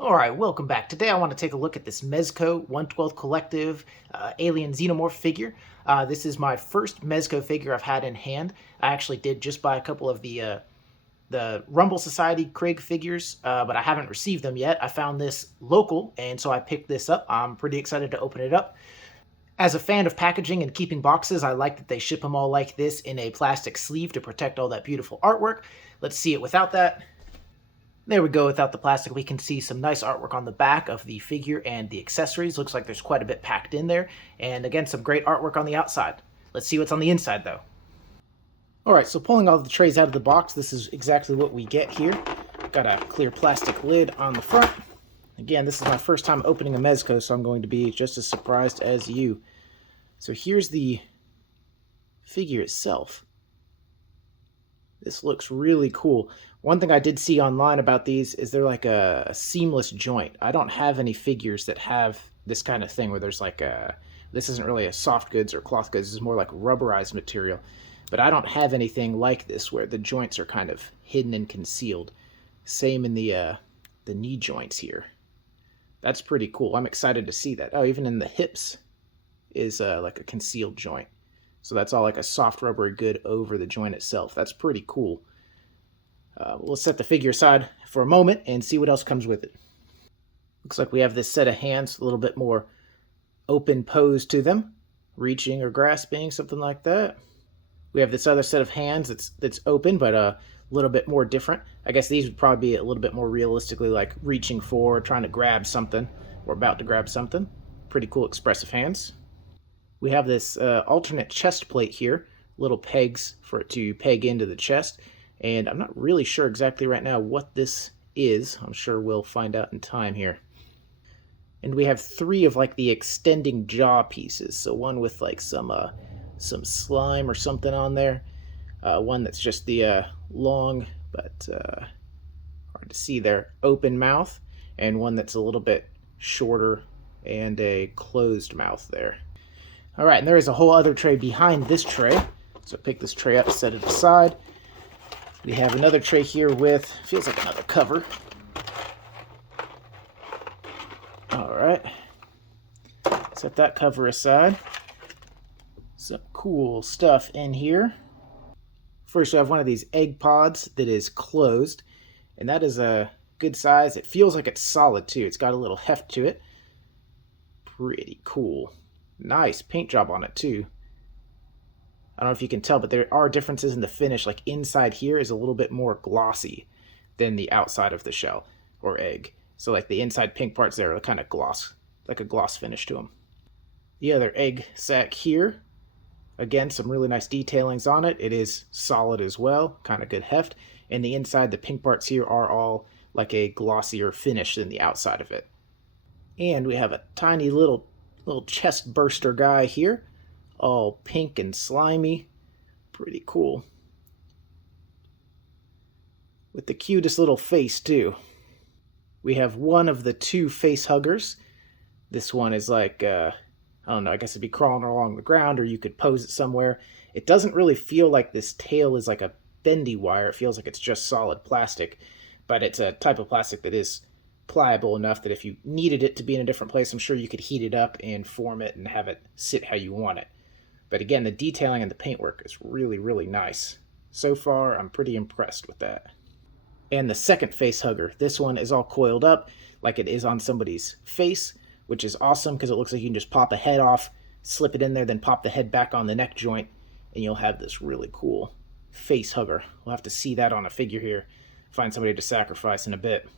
Alright, welcome back. Today I want to take a look at this Mezco 1/12 Collective Alien Xenomorph figure. This is my first Mezco figure I've had in hand. I actually did just buy a couple of the Rumble Society Krieg figures, but I haven't received them yet. I found this local, and so I picked this up. I'm pretty excited to open it up. As a fan of packaging and keeping boxes, I like that they ship them all like this in a plastic sleeve to protect all that beautiful artwork. Let's see it without that. There we go, without the plastic. We can see some nice artwork on the back of the figure and the accessories. Looks like there's quite a bit packed in there. And again, some great artwork on the outside. Let's see what's on the inside, though. Alright, so pulling all the trays out of the box, this is exactly what we get here. Got a clear plastic lid on the front. Again, this is my first time opening a Mezco, so I'm going to be just as surprised as you. So here's the figure itself. This looks really cool. One thing I did see online about these is they're like a seamless joint. I don't have any figures that have this kind of thing where there's like this isn't really a soft goods or cloth goods, this is more like rubberized material. But I don't have anything like this where the joints are kind of hidden and concealed. Same in the knee joints here. That's pretty cool. I'm excited to see that. Oh, even in the hips is like a concealed joint. So that's all like a soft rubbery good over the joint itself. That's pretty cool. Let's set the figure aside for a moment and see what else comes with it. Looks like we have this set of hands, a little bit more open pose to them. Reaching or grasping, something like that. We have this other set of hands that's open, but a little bit more different. I guess these would probably be a little bit more realistically like reaching for, trying to grab something, or about to grab something. Pretty cool expressive hands. We have this alternate chest plate here, little pegs for it to peg into the chest, and I'm not really sure exactly right now what this is. I'm sure we'll find out in time here. And we have three of like the extending jaw pieces, so one with like some slime or something on there, one that's just the long but hard to see there open mouth, and one that's a little bit shorter and a closed mouth there. Alright, and there is a whole other tray behind this tray. So pick this tray up, set it aside. We have another tray here with, feels like another cover. Alright. Set that cover aside. Some cool stuff in here. First, we have one of these egg pods that is closed. And that is a good size. It feels like it's solid too. It's got a little heft to it. Pretty cool. Nice paint job on it too. I don't know if you can tell, but there are differences in the finish. Like inside here is a little bit more glossy than the outside of the shell or egg. So like the inside pink parts there are kind of gloss, like a gloss finish to them. The other egg sac here, again, some really nice detailings on it. It is solid as well, kind of good heft. And the inside, the pink parts here are all like a glossier finish than the outside of it. And we have a tiny little chest burster guy here, all pink and slimy. Pretty cool. With the cutest little face too. We have one of the two face huggers. This one is like, I don't know, I guess it'd be crawling along the ground, or you could pose it somewhere. It doesn't really feel like this tail is like a bendy wire. It feels like it's just solid plastic, but it's a type of plastic that is pliable enough that if you needed it to be in a different place, I'm sure you could heat it up and form it and have it sit how you want it. But again, the detailing and the paintwork is really, really nice. So far, I'm pretty impressed with that. And the second face hugger. This one is all coiled up like it is on somebody's face, which is awesome because it looks like you can just pop a head off, slip it in there, then pop the head back on the neck joint, and you'll have this really cool face hugger. We'll have to see that on a figure here. Find somebody to sacrifice in a bit.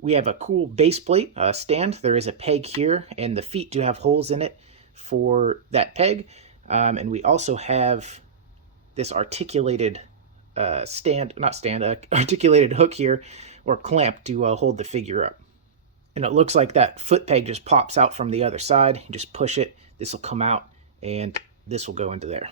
We have a cool base plate stand. There is a peg here, and the feet do have holes in it for that peg. And we also have this articulated articulated hook here, or clamp, to hold the figure up. And it looks like that foot peg just pops out from the other side. You just push it, this will come out, and this will go into there.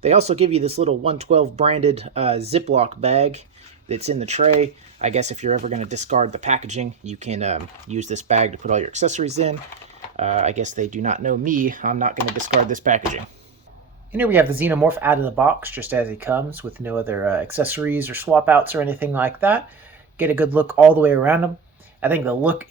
They also give you this little 112 branded Ziploc bag that's in the tray. I guess if you're ever going to discard the packaging, you can use this bag to put all your accessories in. I guess they do not know me. I'm not going to discard this packaging. And here we have the Xenomorph out of the box, just as he comes, with no other accessories or swap outs or anything like that. Get a good look all the way around him. I think the look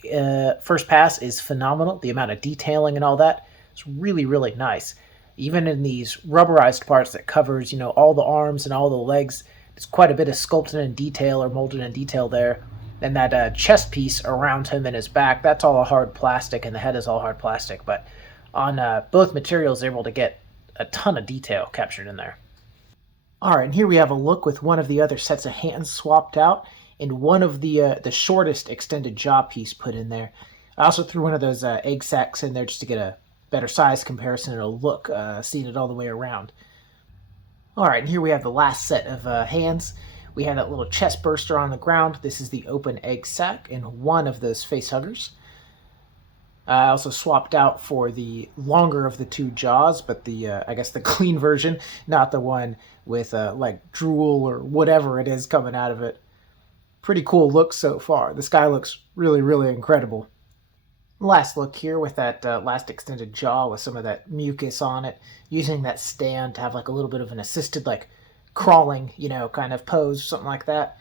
first pass is phenomenal. The amount of detailing and all that is really, really nice. Even in these rubberized parts that covers, all the arms and all the legs, there's quite a bit of sculpted in detail or molded in detail there. And that chest piece around him and his back, that's all hard plastic, and the head is all hard plastic. But on both materials, they're able to get a ton of detail captured in there. All right, and here we have a look with one of the other sets of hands swapped out and one of the shortest extended jaw piece put in there. I also threw one of those egg sacs in there just to get a better size comparison and a look, seeing it all the way around. All right, and here we have the last set of hands. We have that little chest burster on the ground. This is the open egg sac and one of those face huggers. I also swapped out for the longer of the two jaws, but I guess the clean version, not the one with like drool or whatever it is coming out of it. Pretty cool look so far. This guy looks really, really incredible. Last look here with that last extended jaw with some of that mucus on it, using that stand to have like a little bit of an assisted like crawling, kind of pose, something like that.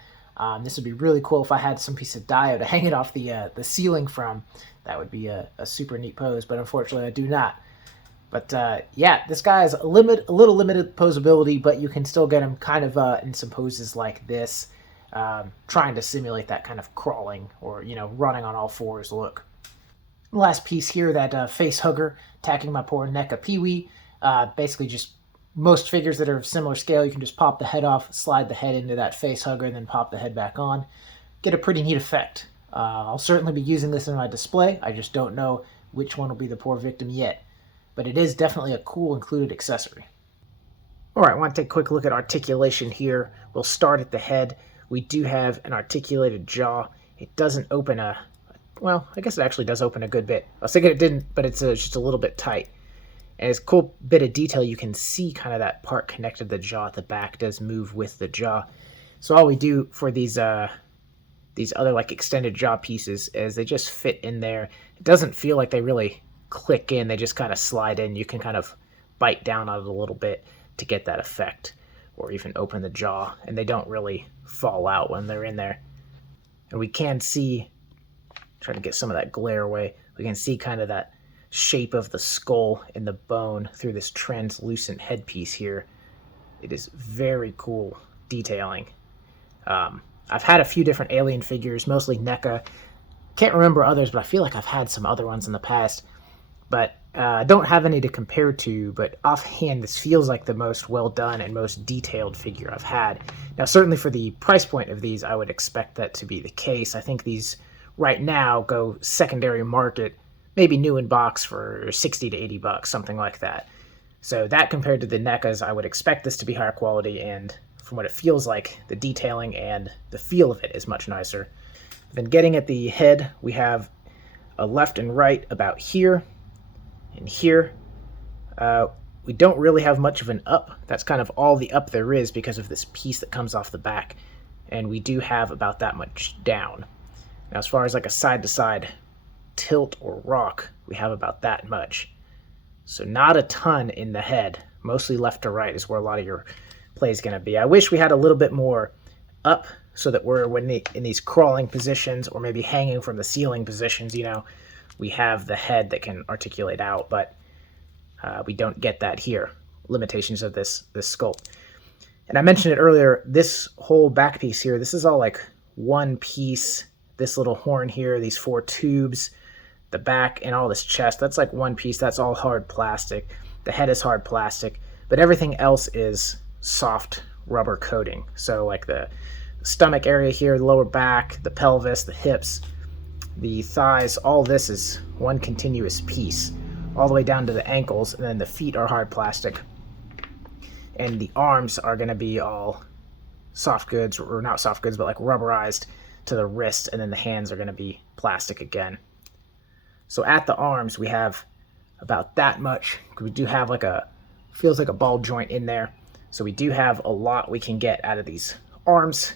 This would be really cool if I had some piece of dio to hang it off the ceiling from. That would be a super neat pose, but unfortunately I do not. But yeah, this guy has a little limited posability, but you can still get him kind of in some poses like this, trying to simulate that kind of crawling or, running on all fours look. Last piece here, that face hugger attacking my poor NECA Pee-wee. Basically just most figures that are of similar scale, you can just pop the head off, slide the head into that face hugger, and then pop the head back on. Get a pretty neat effect. I'll certainly be using this in my display. I just don't know which one will be the poor victim yet. But it is definitely a cool included accessory. Alright, I want to take a quick look at articulation here. We'll start at the head. We do have an articulated jaw. It doesn't open well, I guess it actually does open a good bit. I was thinking it didn't, but it's just a little bit tight. And it's a cool bit of detail. You can see kind of that part connected to the jaw at the back does move with the jaw. So all we do for these other like extended jaw pieces is they just fit in there. It doesn't feel like they really click in. They just kind of slide in. You can kind of bite down on it a little bit to get that effect, or even open the jaw, and they don't really fall out when they're in there. And we can see, try to get some of that glare away, we can see kind of that shape of the skull and the bone through this translucent headpiece here. It is very cool detailing. I've had a few different alien figures, mostly NECA. Can't remember others, but I feel like I've had some other ones in the past. But I don't have any to compare to, but offhand, this feels like the most well done and most detailed figure I've had. Now, certainly for the price point of these, I would expect that to be the case. I think these right now go secondary market, maybe new in box for 60 to 80 bucks, something like that. So that compared to the NECAs, I would expect this to be higher quality, and from what it feels like, the detailing and the feel of it is much nicer. Then getting at the head, we have a left and right about here and here. We don't really have much of an up. That's kind of all the up there is because of this piece that comes off the back. And we do have about that much down. Now, as far as like a side-to-side tilt or rock, we have about that much. So not a ton in the head. Mostly left to right is where a lot of your play is going to be. I wish we had a little bit more up so that we're in these crawling positions or maybe hanging from the ceiling positions, we have the head that can articulate out, but we don't get that here. Limitations of this sculpt. And I mentioned it earlier, this whole back piece here, this is all like one piece. This little horn here, these 4 tubes, the back, and all this chest, that's like one piece. That's all hard plastic. The head is hard plastic, but everything else is soft rubber coating. So like the stomach area here, the lower back, the pelvis, the hips, the thighs, all this is one continuous piece all the way down to the ankles, and then the feet are hard plastic, and the arms are going to be all soft goods, or not soft goods, but like rubberized to the wrist, and then the hands are going to be plastic again. So at the arms we have about that much. We do have feels like a ball joint in there, so we do have a lot we can get out of these arms.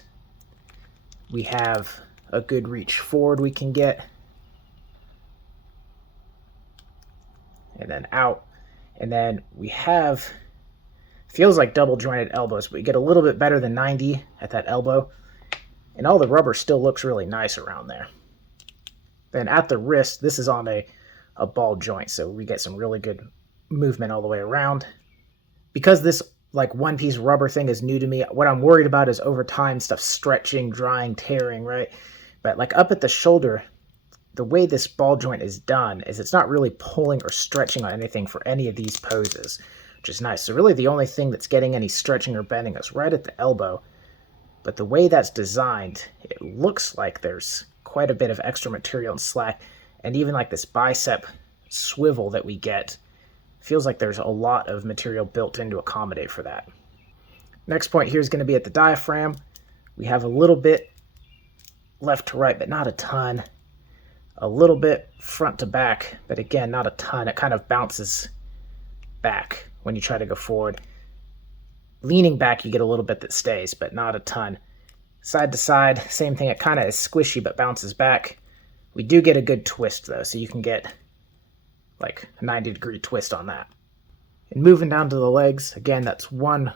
We have a good reach forward we can get, and then out, and then we have, feels like double jointed elbows, but we get a little bit better than 90 at that elbow, and all the rubber still looks really nice around there. Then at the wrist, this is on a ball joint, so we get some really good movement all the way around. Because this like one piece rubber thing is new to me, what I'm worried about is over time stuff stretching, drying, tearing, right? But like up at the shoulder, the way this ball joint is done is it's not really pulling or stretching on anything for any of these poses, which is nice. So really the only thing that's getting any stretching or bending is right at the elbow. But the way that's designed, it looks like there's quite a bit of extra material and slack, and even like this bicep swivel that we get feels like there's a lot of material built in to accommodate for that. Next point here is going to be at the diaphragm. We have a little bit left to right, but not a ton. A little bit front to back, but again, not a ton. It kind of bounces back when you try to go forward. Leaning back, you get a little bit that stays, but not a ton. Side to side, same thing. It kind of is squishy, but bounces back. We do get a good twist, though, so you can get like a 90-degree twist on that. And moving down to the legs, again, that's one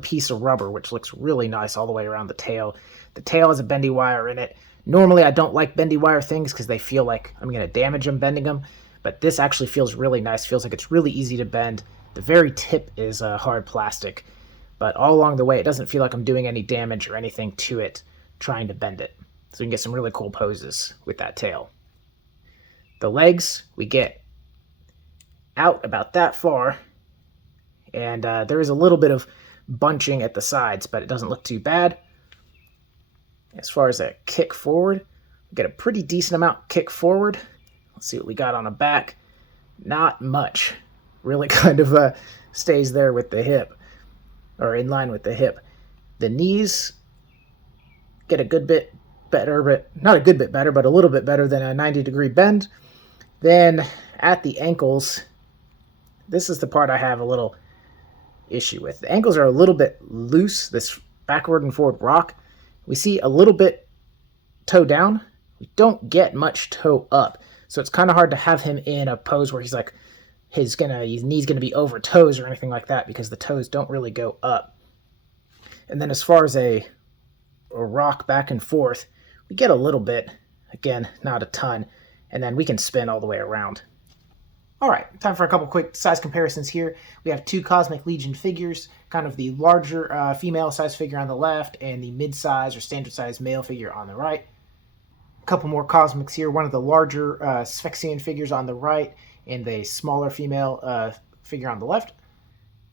piece of rubber, which looks really nice all the way around the tail. The tail has a bendy wire in it. Normally, I don't like bendy wire things because they feel like I'm going to damage them bending them, but this actually feels really nice. Feels like it's really easy to bend. The very tip is hard plastic, but all along the way, it doesn't feel like I'm doing any damage or anything to it trying to bend it. So we can get some really cool poses with that tail. The legs, we get out about that far, and there is a little bit of bunching at the sides, but it doesn't look too bad. As far as a kick forward, we get a pretty decent amount kick forward. Let's see what we got on the back. Not much. Really kind of stays there with the hip, or in line with the hip. The knees get a good bit better, but not a good bit better, but a little bit better than a 90-degree bend. Then at the ankles, this is the part I have a little issue with. The ankles are a little bit loose, this backward and forward rock. We see a little bit toe down. We don't get much toe up. So it's kind of hard to have him in a pose where he's like, his knee's gonna be over toes or anything like that, because the toes don't really go up. And then as far as a rock back and forth, we get a little bit, again, not a ton, and then we can spin all the way around. All right, time for a couple quick size comparisons here. We have two Cosmic Legion figures, kind of the larger female size figure on the left and the mid-size or standard size male figure on the right. A couple more Cosmics here, one of the larger Sphexian figures on the right and the smaller female figure on the left.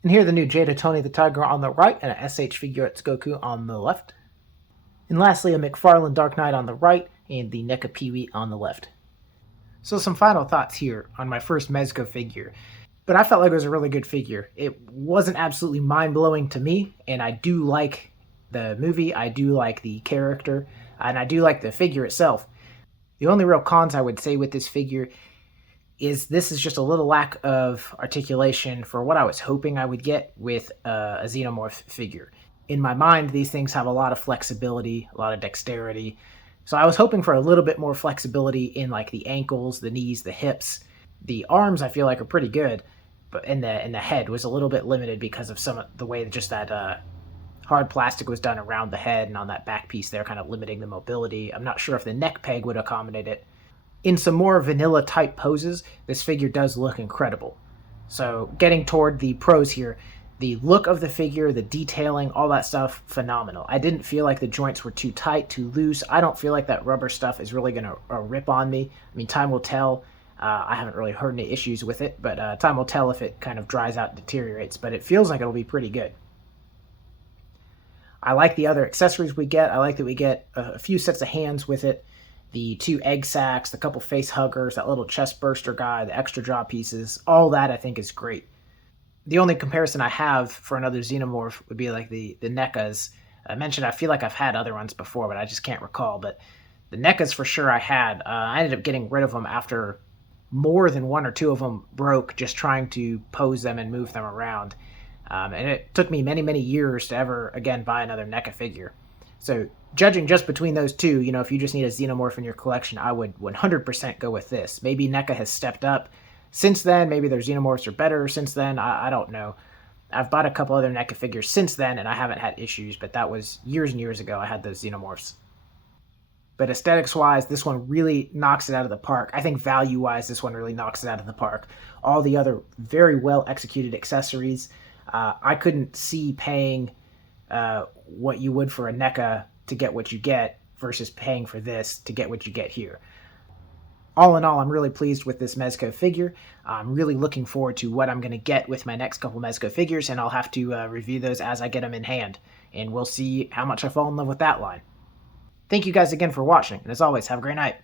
And here the new Jada Tony the Tiger on the right and a SH Figuarts Goku on the left. And lastly, a McFarlane Dark Knight on the right and the NECA Pee-wee on the left. So some final thoughts here on my first Mezco figure. But I felt like it was a really good figure. It wasn't absolutely mind-blowing to me, and I do like the movie, I do like the character, and I do like the figure itself. The only real cons I would say with this figure is this is just a little lack of articulation for what I was hoping I would get with a Xenomorph figure. In my mind, these things have a lot of flexibility, a lot of dexterity. So I was hoping for a little bit more flexibility in like the ankles, the knees, the hips. The arms I feel like are pretty good, but in the head was a little bit limited because of some of the way that just that hard plastic was done around the head and on that back piece there, kind of limiting the mobility. I'm not sure if the neck peg would accommodate it. In some more vanilla type poses, this figure does look incredible. So getting toward the pros here, the look of the figure, the detailing, all that stuff, phenomenal. I didn't feel like the joints were too tight, too loose. I don't feel like that rubber stuff is really going to rip on me. I mean, time will tell. I haven't really heard any issues with it, but time will tell if it kind of dries out and deteriorates. But it feels like it'll be pretty good. I like the other accessories we get. I like that we get a few sets of hands with it. The two egg sacs, the couple face huggers, that little chest burster guy, the extra jaw pieces. All that I think is great. The only comparison I have for another Xenomorph would be like the NECAs. I mentioned I feel like I've had other ones before, but I just can't recall. But the NECAs for sure I had. I ended up getting rid of them after more than one or two of them broke just trying to pose them and move them around. And it took me many, many years to ever, again, buy another NECA figure. So judging just between those two, you know, if you just need a Xenomorph in your collection, I would 100% go with this. Maybe NECA has stepped up since then. Maybe their Xenomorphs are better since then. I don't know. I've bought a couple other NECA figures since then, and I haven't had issues, but that was years and years ago I had those Xenomorphs. But aesthetics-wise, this one really knocks it out of the park. I think value-wise, this one really knocks it out of the park. All the other very well-executed accessories, I couldn't see paying what you would for a NECA to get what you get versus paying for this to get what you get here. All in all, I'm really pleased with this Mezco figure. I'm really looking forward to what I'm going to get with my next couple Mezco figures, and I'll have to review those as I get them in hand. And we'll see how much I fall in love with that line. Thank you guys again for watching, and as always, have a great night.